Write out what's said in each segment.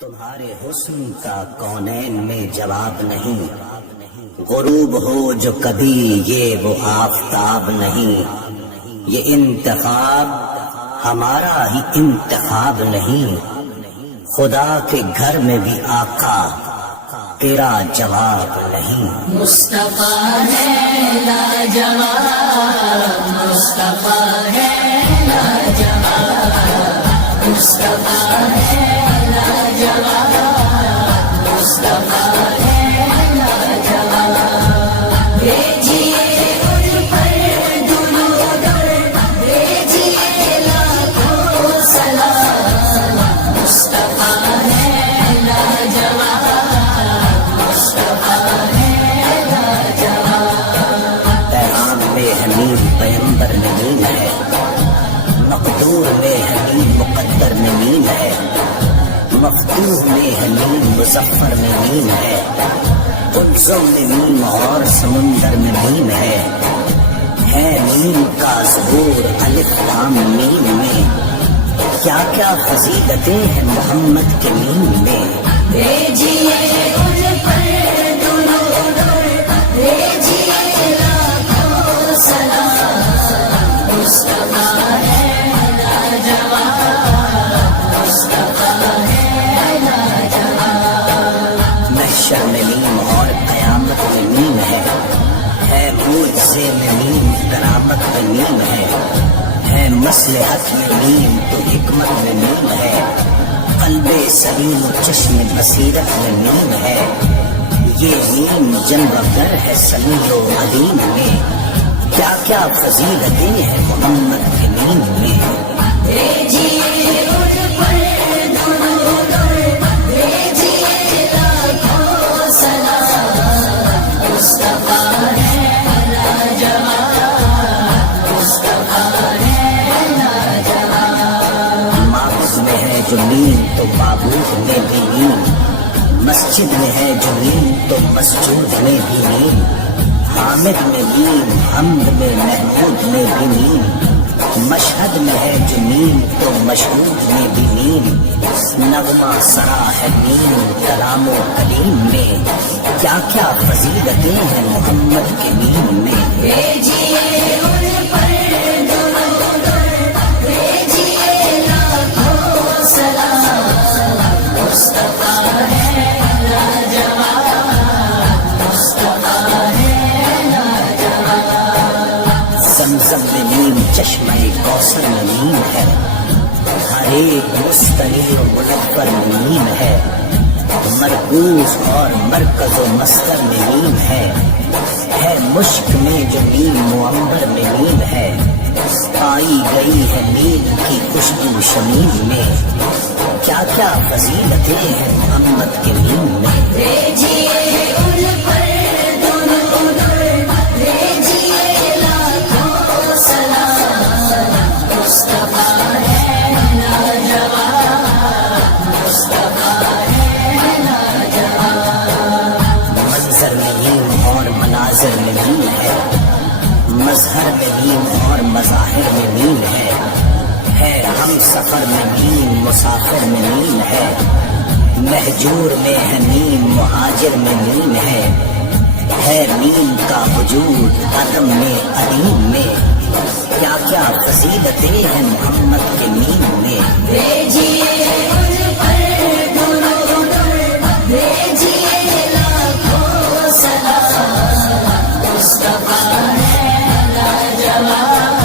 تمہارے حسن کا کونین میں جواب نہیں، غروب ہو جو کبھی یہ وہ آفتاب نہیں، یہ انتخاب ہمارا ہی انتخاب نہیں، خدا کے گھر میں بھی آقا تیرا جواب نہیں۔ مصطفیٰ ہے لاجواب، مصطفیٰ ہے لاجواب، مصطفیٰ ہے لاجواب، مصطفیٰ ہے لاجواب۔ بھیجیے ان پر درود، بھیجیے لاکھوں سلام، مصطفیٰ ہے لاجواب، پیغام میں حمیم پیمبر میں نیم ہے، مقدور میں حمیم مقدر میں نیم ہے، مفتوح میں حمیم مظفر میں نیم ہے، قدسوں میں نیم اور سمندر میں نیم ہے نیم کا ظہور الف لام میم میں، کیا کیا فضیلتیں ہیں محمد کے نیم میں۔ بھیجیے ان پر درود، بھیجیے لاکھوں سلام، مصطفیٰ ہے لاجواب، مصطفیٰ ہے لاجواب۔ محشر میں نیم اور قیامت میں نیم ہے معجزے میں نیم کرامت میں نیم ہے مصلحت میں نیم تو حکمت میں نیم ہے، قلب سلیم و چشم بصیرت میں نیم ہے، یہ نیم جلوہ گر ہے سمیع و علیم میں، کیا کیا فضیلتیں ہیں محمد کے نیم میں۔ بھیجیے ان پر درود، بھیجیے لاکھوں سلام، مصطفیٰ ہے لاجواب، مصطفیٰ ہے لاجواب۔ معبود میں ہے جو نیم تو معبود میں بھی نیم، مسجد میں ہے جو نیم تو مسجود میں بھی نیم، حامد میں نیم حمد میں محمود میں بھی نیم، مشہد میں ہے جو نیم تو مشہود میں بھی نیم، نغمہ سرا ہے نیم کلام و کلیم میں، کیا کیا فضیلتیں ہیں محمد کے نیم میں۔ بھیجیے ان پر درود، بھیجیے لاکھوں سلام، مصطفیٰ ہے لاجواب، مصطفیٰ ہے لاجواب۔ زمزم میں نیم چشمہ کوثر میں نیم ہے، ہر ایک مستنیر و منور میں نیم ہے، مرکوز اور مرکز و مصدر میں نیم ہے مشک میں جو نیم معمبر میں نیم ہے، پائی گئی ہے نیم کی خوشبو شمیم میں، کیا کیا فضیلتیں ہیں محمد کے نیم میں۔ بھیجیے ان پر درود، بھیجیے لاکھوں سلام، مصطفیٰ ہے لاجواب، مصطفیٰ ہے لاجواب۔ منظر میں نیم اور مناظر میں نیم ہے، مظہر میں نیم اور مظاہر میں نیم ہے ہم سفر میں نیم مسافر میں نیم ہے، مہجور میں ہے نیم مہاجر میں نیم ہے نیم کا وجود عدم میں علیم میں، کیا کیا فضیلتیں ہیں محمد کے نیم میں۔ بھیجیے ان پر درود، بھیجیے لاکھوں سلام، مصطفیٰ ہے لاجواب،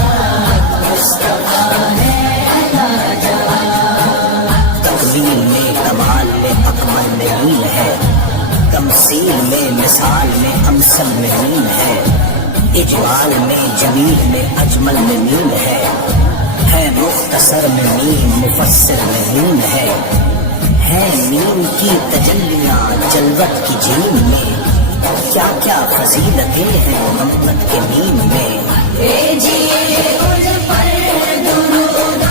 مصطفیٰ ہے لاجواب۔ تکمیل میں کمال میں اکمل میں نیم ہے، تمثیل میں مثال میں امثل میں نیم ہے، اجمال میں جمیل میں اجمل میں نیم ہے مختصر میں نیم مفسر میں نیم ہے نیم کی تجلیاں جلوت کی جیم میں، کیا کیا فضیلتیں ہیں محمد کے نیم میں۔ بھیجیے ان پر درود،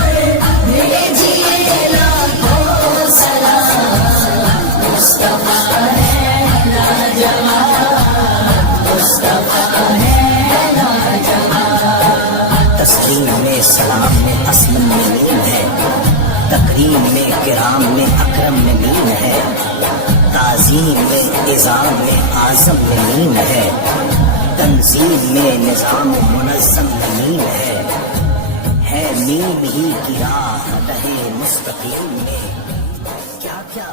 بھیجیے لاکھوں سلام، مصطفیٰ ہے لاجواب، مصطفیٰ ہے لاجواب۔ تسلیم میں سلام میں اسمن میں نیم ہے، تکریم میں کرام میں اکرم میں مین ہے، تعظیم میں عظام میں اعظم میں مین ہے، تنظیم میں نظام منظم میں مین ہے مین ہی کی راہ رہے مستقیم میں کیا کیا